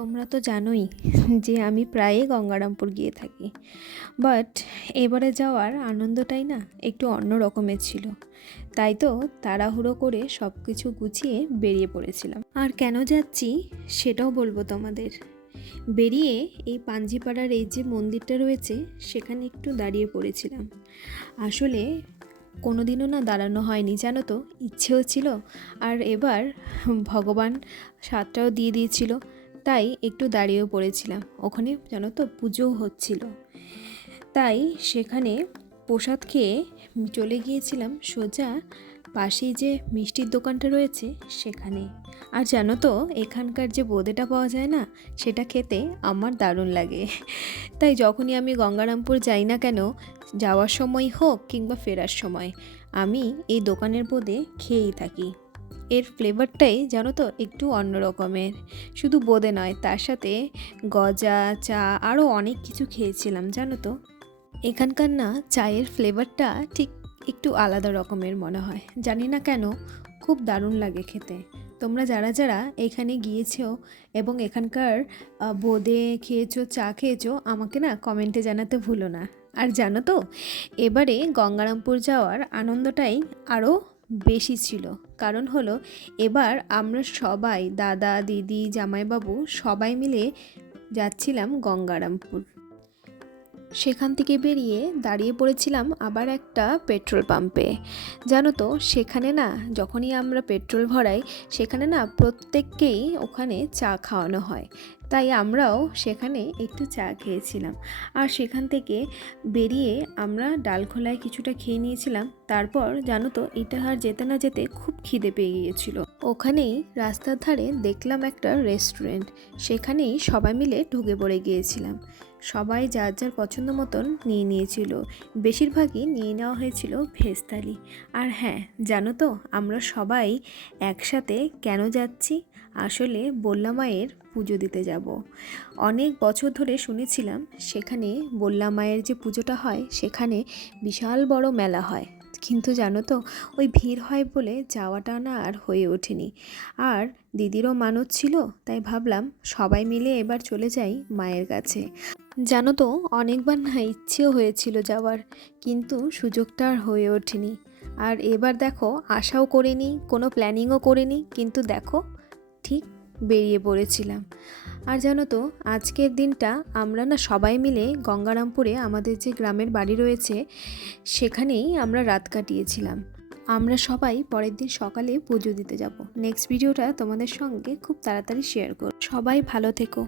তোমরা তো জানোই যে আমি প্রায়ই গঙ্গারামপুর গিয়ে থাকি। বাট এবারে যাওয়ার আনন্দটাই না একটু অন্য রকমের ছিল। তাই তো তাড়াহুড়ো করে সব কিছু গুছিয়ে বেরিয়ে পড়েছিলাম। আর কেন যাচ্ছি সেটাও বলব তোমাদের। বেরিয়ে এই পাঞ্জিপাড়ার এই যে মন্দিরটা রয়েছে, সেখানে একটু দাঁড়িয়ে পড়েছিলাম। আসলে কোনো দিনও না দাঁড়ানো হয়নি, জানো তো, ইচ্ছেও ছিল। আর এবার ভগবান স্বাদটাও দিয়ে দিয়েছিল। তাই একটু দাঁড়িয়েও পড়েছিলাম। ওখানে জানো তো পুজোও হচ্ছিল। তাই সেখানে প্রসাদ খেয়ে চলে গিয়েছিলাম সোজা পাশেই যে মিষ্টির দোকানটা রয়েছে সেখানে। আর জানো তো, এখানকার যে বোঁদেটা পাওয়া যায় না, সেটা খেতে আমার দারুণ লাগে। তাই যখনই আমি গঙ্গারামপুর যাই না কেন, যাওয়ার সময় হোক কিংবা ফেরার সময়, আমি এই দোকানের বোঁদে খেয়েই থাকি। এর ফ্লেভারটাই জানো তো একটু অন্য রকমের। শুধু বোঁদে নয়, তার সাথে গজা, চা আরও অনেক কিছু খেয়েছিলাম, জানো তো। এখানকার না চায়ের ফ্লেভারটা ঠিক একটু আলাদা রকমের মনে হয়। জানি না কেন, খুব দারুণ লাগে খেতে। তোমরা যারা যারা এখানে গিয়েছো এবং এখানকার বোঁদে খেয়েছো, চা খেয়েছো, আমাকে না কমেন্টে জানাতে ভুলো না। আর জানো তো, এবারে গঙ্গারামপুর যাওয়ার আনন্দটাই আরও বেশি ছিল। কারণ হলো এবার আমরা সবাই দাদা দিদি জামাইবাবু সবাই মিলে যাচ্ছিলাম গঙ্গারামপুর। সেখান থেকে বেরিয়ে দাঁড়িয়ে পড়েছিলাম আবার একটা পেট্রোল পাম্পে। জানো তো, সেখানে না, যখনই আমরা পেট্রোল ভরাই, সেখানে না প্রত্যেককেই ওখানে চা খাওয়ানো হয়। তাই আমরাও সেখানে একটু চা খেয়েছিলাম। আর সেখান থেকে বেরিয়ে আমরা ডালখোলায় কিছুটা খেয়ে নিয়েছিলাম। তারপর জানো তো, এটা আর যেতে না যেতে খুব খিদে পেয়ে গিয়েছিল। ওখানেই রাস্তার ধারে দেখলাম একটা রেস্টুরেন্ট। সেখানেই সবাই মিলে ঢুকে পড়ে গিয়েছিলাম। সবাই যার যার পছন্দ মতন নিয়ে নিয়েছিল। বেশিরভাগই নিয়ে নেওয়া হয়েছিল ভেজ আর হ্যাঁ জানো তো, আমরা সবাই একসাথে কেন যাচ্ছি? আসলে বল্লা মায়ের পুজো দিতে যাব। অনেক বছর ধরে শুনেছিলাম, সেখানে বল্লা মায়ের যে পুজোটা হয়, সেখানে বিশাল বড় মেলা হয়। কিন্তু জানো তো, ওই ভিড় হয় বলে যাওয়াটা না আর হয়ে ওঠেনি। আর দিদিরও মানত ছিল, তাই ভাবলাম সবাই মিলে এবার চলে যাই মায়ের কাছে। জানো তো, অনেকবার না ইচ্ছেও হয়েছিল যাওয়ার, কিন্তু সুযোগটা আর হয়ে ওঠেনি। আর এবার দেখো, আশাও করিনি, কোনো প্ল্যানিংও করিনি, কিন্তু দেখো বেরিয়ে পড়েছিলাম। আর জানো তো, আজকের দিনটা আমরা না সবাই মিলে গঙ্গারামপুরে আমাদের যে গ্রামের বাড়ি রয়েছে, সেখানেই আমরা রাত কাটিয়েছিলাম। আমরা সবাই পরের দিন সকালে পুজো দিতে যাব। নেক্সট ভিডিওটা তোমাদের সঙ্গে খুব তাড়াতাড়ি শেয়ার করব। সবাই ভালো থেকো।